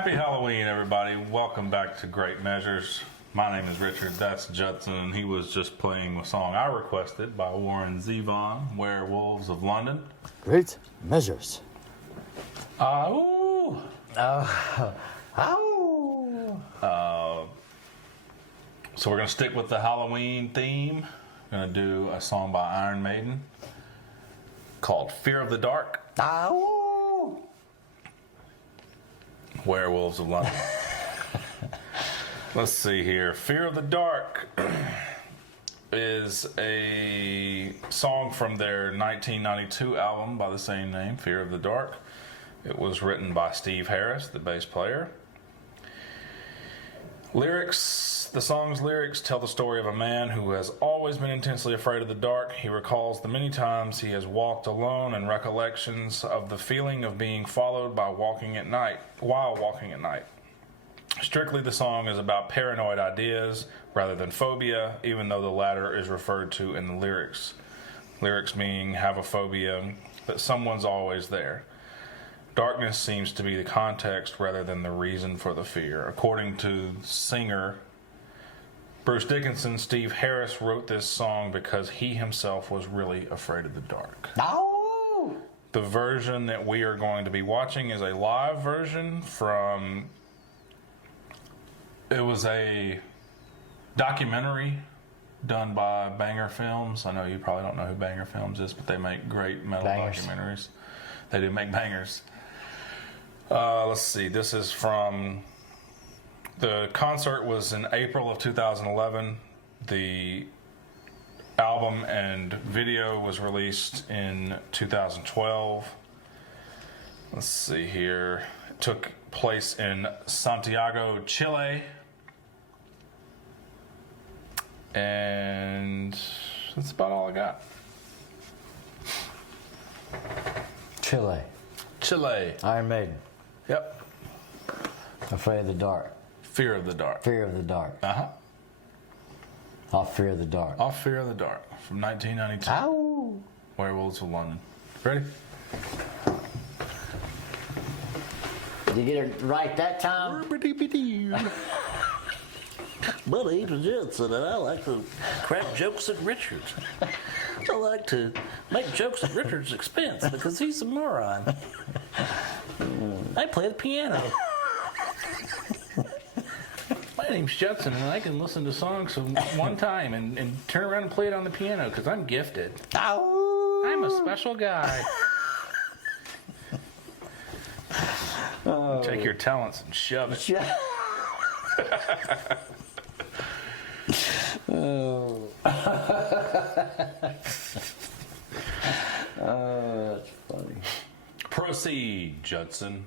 Happy Halloween, everybody. Welcome back to Great Measures. My name is Richard, that's Judson, and he was just playing a song I requested by Warren Zevon, Werewolves of London. Great Measures. Ow! So we're going to stick with the Halloween theme. We're going to do a song by Iron Maiden called Fear of the Dark. Ow! Werewolves of London. Let's see here. Fear of the Dark is a song from their 1992 album by the same name, Fear of the Dark. It was written by Steve Harris, the bass player. The song's lyrics tell the story of a man who has always been intensely afraid of the dark. He recalls the many times he has walked alone and recollections of the feeling of being followed while walking at night. Strictly, the song is about paranoid ideas rather than phobia, even though the latter is referred to in the lyrics. Lyrics meaning have a phobia, that someone's always there. Darkness seems to be the context rather than the reason for the fear. According to singer Bruce Dickinson, Steve Harris wrote this song because he himself was really afraid of the dark. Ow! The version that we are going to be watching is a live version from... It was a documentary done by Banger Films. I know you probably don't know who Banger Films is, but they make great metal documentaries. They do make bangers. Let's see. This is from... The concert was in April of 2011. The album and video was released in 2012. Let's see here. It took place in Santiago, Chile. And that's about all I got. Chile. Iron Maiden. Yep. Afraid of the dark. Fear of the Dark. Fear of the dark. Uh-huh. Off Fear of the Dark. Off Fear of the Dark from 1992. Ow! Werewolves of London. Ready? Did you get it right that time? My name is Judson, and I like to crack jokes at Richard's. I like to make jokes at Richard's expense because he's a moron. I play the piano. My name's Judson, and I can listen to songs one time and turn around and play it on the piano because I'm gifted. Ow! I'm a special guy. Take your talents and shove it. Oh. That's funny. Proceed, Judson.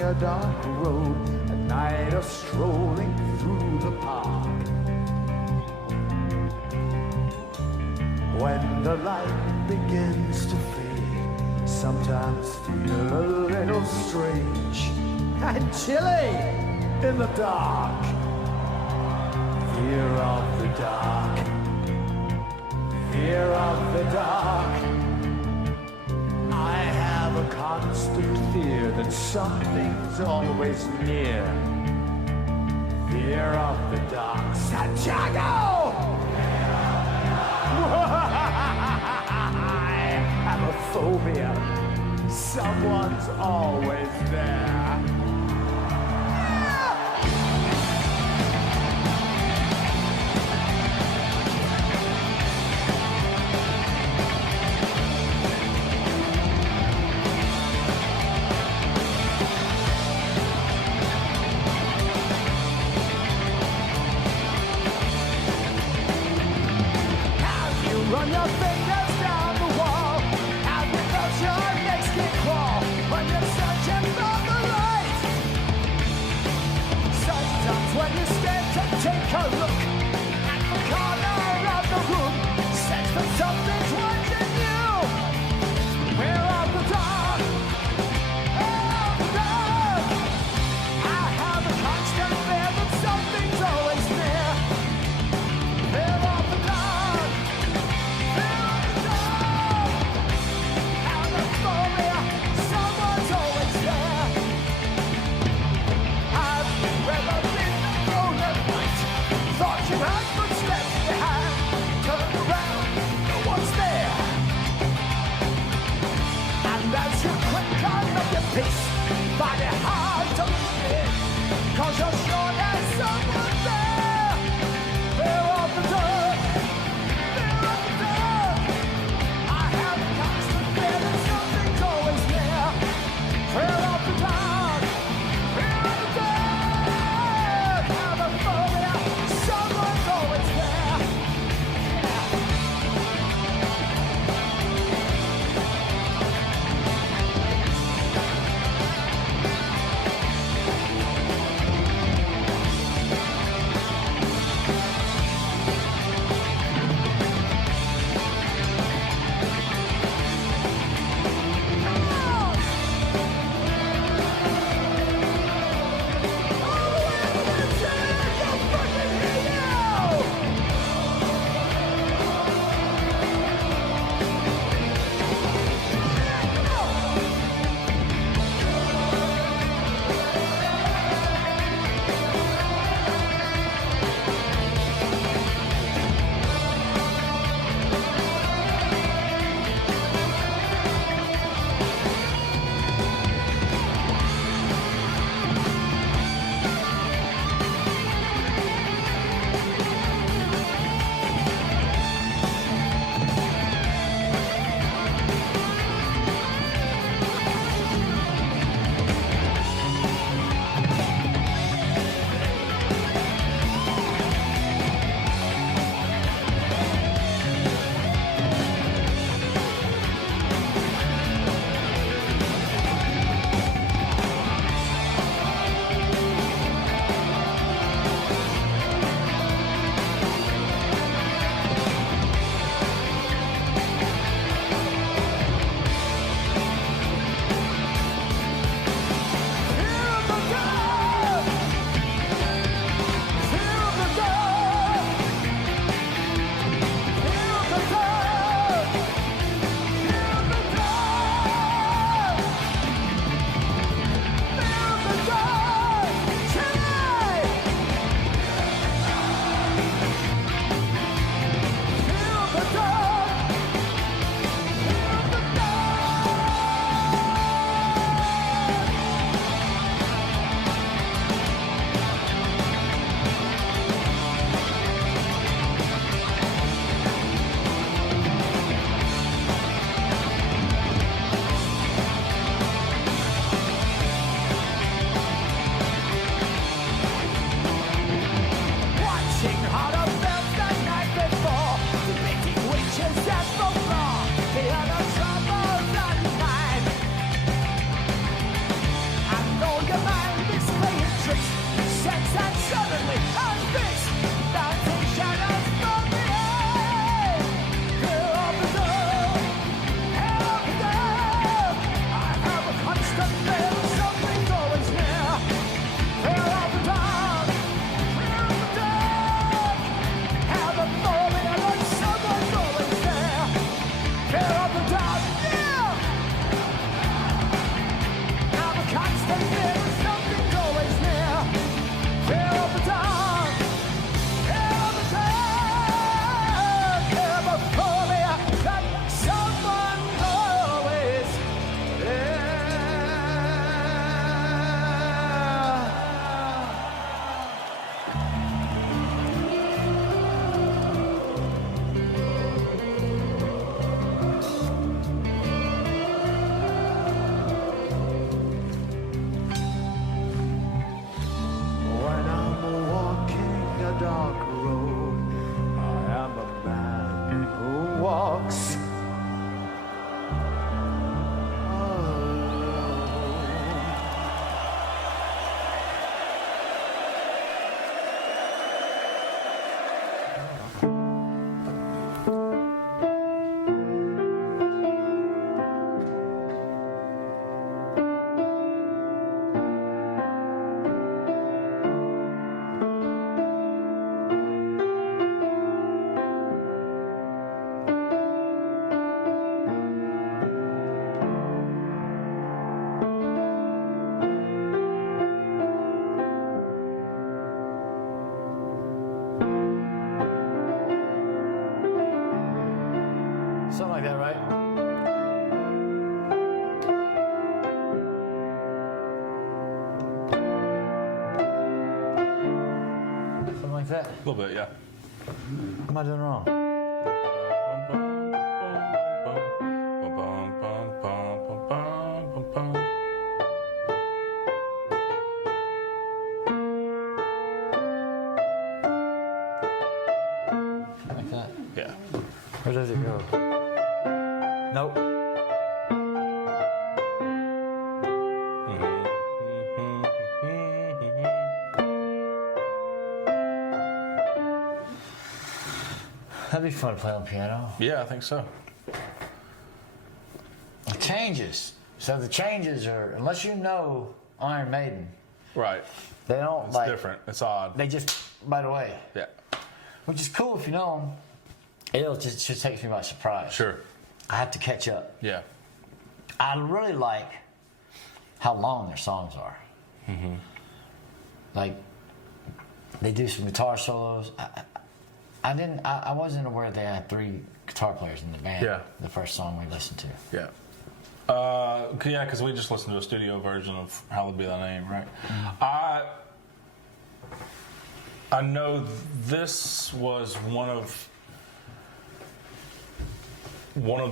A dark road, a night of strolling through the park. When the light begins to fade, sometimes feel a little strange and chilly in the dark. Fear of the dark. Fear of the dark. I have a constant fear that something's always near. Fear of the dark. Santiago! I have a phobia. Someone's always there. Run your fingers down the wall, and without your legs can crawl when you're searching for the light. Sometimes when you're scared to take a look at the corner of the room, sense that something's watching you. We're of the dark, of the dark. I have a constant fear that something's always near. We're of the dark. Someone's always there. Have you ever been alone at night? Thought you had footsteps behind. Turn around, no one's there. And as you quick on up your pace, find it hard to live, 'cause you're sure there's someone there. Fear of the dark. Fear of the dark. I have a constant fear that something's always there. Fear of the dark. Fear of the dark. Have a phobia. Someone's always there. little bit, yeah. What am I doing wrong? Like that? Yeah. Where does it go? Nope. That'd be fun to play on piano. Yeah, I think so. The changes. So the changes are, unless you know Iron Maiden, Right. they don't It's like. different. It's odd. They just right away, Yeah. which is cool if you know them. It'll just takes me by surprise. Sure. I have to catch up. Yeah. I really like how long their songs are. Like they do some guitar solos. I wasn't aware they had 3 guitar players in the band. Yeah. The first song we listened to. Yeah. Yeah, because we just listened to a studio version of Hallowed Be Thy Name, right? I know this was one of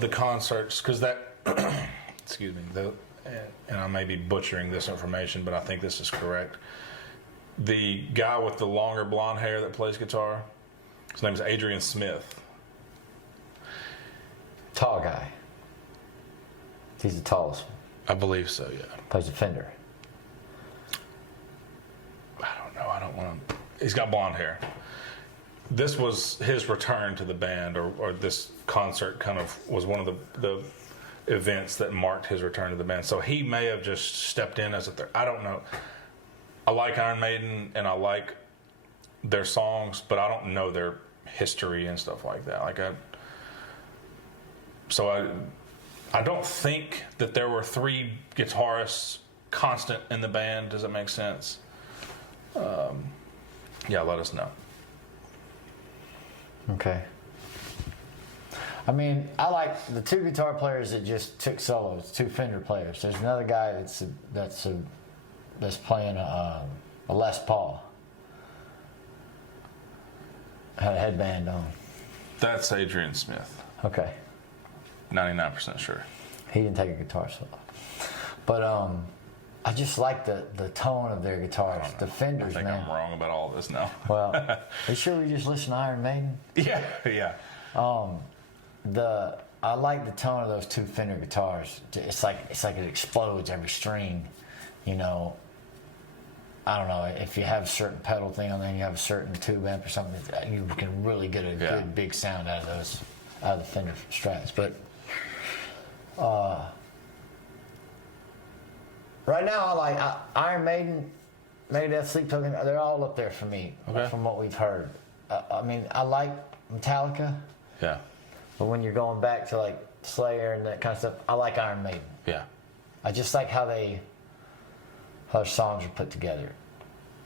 the concerts, because that, excuse me, and I may be butchering this information, but I think this is correct. The guy with the longer blonde hair that plays guitar, his name is Adrian Smith. Tall guy. He's the tallest one. I believe so, yeah. Plays the Fender. I don't know. I don't want to. He's got blonde hair. This was his return to the band, or this concert kind of was one of the events that marked his return to the band. So he may have just stepped in as a third. I don't know. I like Iron Maiden and I like their songs, but I don't know their history and stuff like that. I don't think that there were 3 guitarists constant in the band. Does it make sense? Yeah, let us know. Okay. I mean, I like the 2 guitar players that just took solos. 2 Fender players. There's another guy that's playing a Les Paul. Had a headband on. That's Adrian Smith. Okay. 99% sure. He didn't take a guitar solo. But I just like the tone of their guitars. The Fenders, I think man. I'm wrong about all this now. Well, are you sure we just listen to Iron Maiden? Yeah. I like the tone of those 2 Fender guitars. It's like it explodes every string, you know. I don't know, if you have a certain pedal thing on there and you have a certain tube amp or something, you can really get a good big sound out of the Fender Strats. But right now I like Iron Maiden, Megadeth, Sleep Token. They're all up there for me from what we've heard. I mean, I like Metallica. Yeah. But when you're going back to like Slayer and that kind of stuff, I like Iron Maiden. Yeah. I just like how their songs are put together.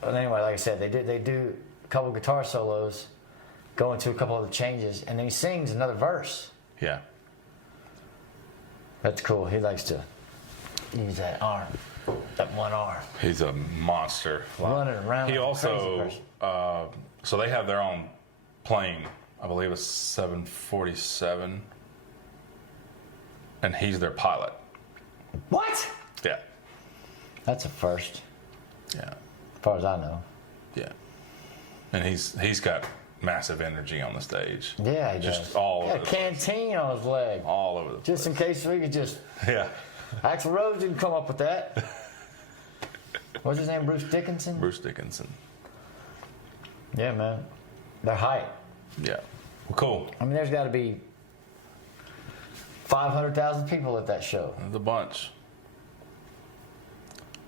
But anyway, like I said, they do a couple guitar solos, go into a couple of the changes, and then he sings another verse. Yeah. That's cool. He likes to use that arm, that one arm. He's a monster. Running around He like a also, crazy person. so they have their own plane. I believe it's 747. And he's their pilot. What? Yeah. That's a first, Yeah. as far as I know. Yeah. And he's got massive energy on the stage. Yeah, he Just does. all He over got the a canteen on his leg. All over the Just in case we could just... Yeah. Axl Rose didn't come up with that. What's his name? Bruce Dickinson? Bruce Dickinson. Yeah, man. Their height. Yeah. Well, cool. I mean, there's got to be 500,000 people at that show. There's a bunch.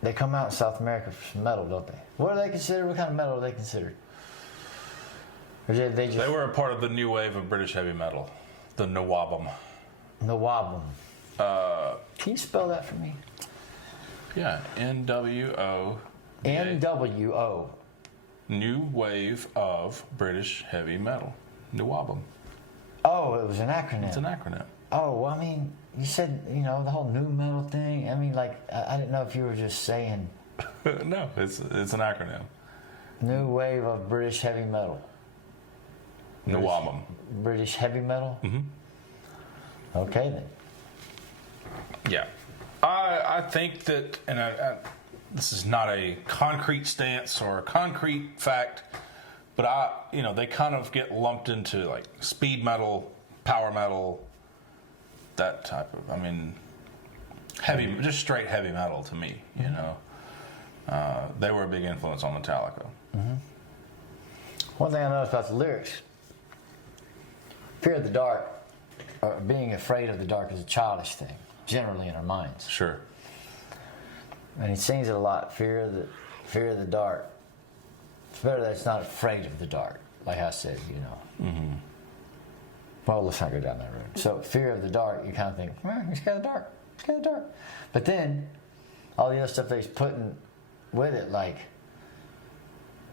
They come out in South America for some metal, don't they? What do they consider? What kind of metal are they considered? Or did they just... They were a part of the new wave of British heavy metal, the Nawabum. Nawabum. Can you spell that for me? Yeah, NWO. NWO. New wave of British heavy metal. Nawabum. Oh, it was an acronym. It's an acronym. Oh, well, I mean, you said, the whole new metal thing. I mean, like, I didn't know if you were just saying... No, it's an acronym. New wave of British heavy metal. Nawabum. British heavy metal? Mm-hmm. Okay, then. Yeah. I think that, and this is not a concrete stance or a concrete fact, but they kind of get lumped into like speed metal, power metal, that type of, heavy, just straight heavy metal to me, you know. They were a big influence on Metallica. Mm-hmm. One thing I noticed about the lyrics, fear of the dark, or being afraid of the dark is a childish thing, generally in our minds. Sure. And he sings it a lot, fear of the dark. It's better that it's not afraid of the dark, like I said, you know. Mm-hmm. Well, let's not go down that road. So, fear of the dark, you kind of think, he's scared of the dark, he's scared of the dark. But then, all the other stuff that he's putting with it, like,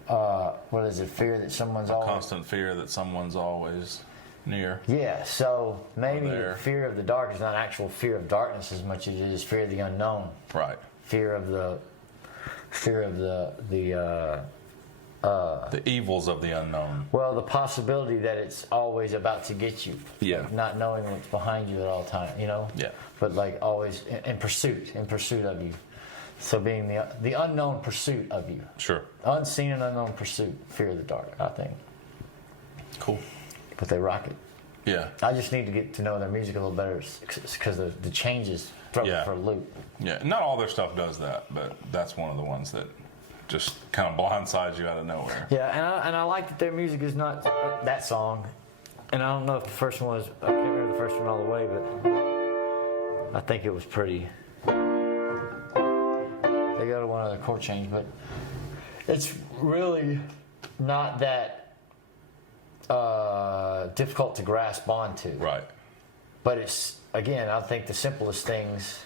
what is it, fear that someone's always... constant fear that someone's always near. Yeah, so maybe fear of the dark is not actual fear of darkness as much as it is fear of the unknown. Right. Fear of the evils of the unknown. Well, the possibility that it's always about to get you. Yeah. Like not knowing what's behind you at all times, you know? Yeah. But like always in pursuit of you. So being the unknown pursuit of you. Sure. Unseen and unknown pursuit, fear of the dark, I think. Cool. But they rock it. Yeah. I just need to get to know their music a little better because the changes throw me for a loop. Yeah, not all their stuff does that, but that's one of the ones that just kind of blindsides you out of nowhere. Yeah, and I like that their music is not that song. And I don't know if the first one was, I can't remember the first one all the way, but I think it was pretty. They got one other chord change, but it's really not that difficult to grasp onto. Right. But it's, again, I think the simplest things,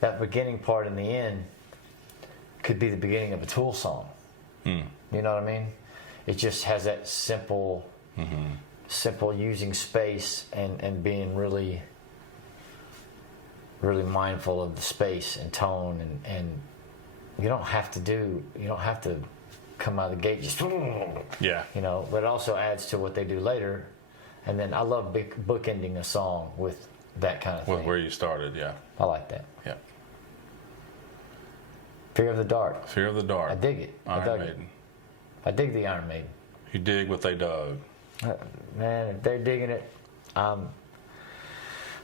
that beginning part and the end, could be the beginning of a Tool song. You know what I mean? It just has that simple using space and being really, really mindful of the space and tone and you don't have to come out of the gate just Yeah. you know, but it also adds to what they do later. And then I love bookending a song with that kind of thing. With where you started, yeah. I like that. Yeah. Fear of the dark. Fear of the dark. I dig it. Iron Maiden. I dig the Iron Maiden. You dig what they dug. Man, if they're digging it, I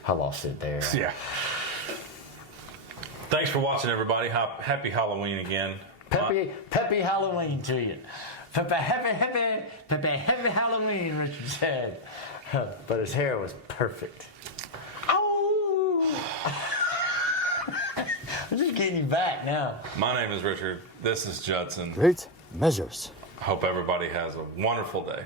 lost it there. Yeah. Thanks for watching, everybody. Happy Halloween again. Peppy Halloween to you. Peppy Halloween, Richard said. But his hair was perfect. Ow! I'm just getting you back now. My name is Richard. This is Judson. Great measures. Hope everybody has a wonderful day.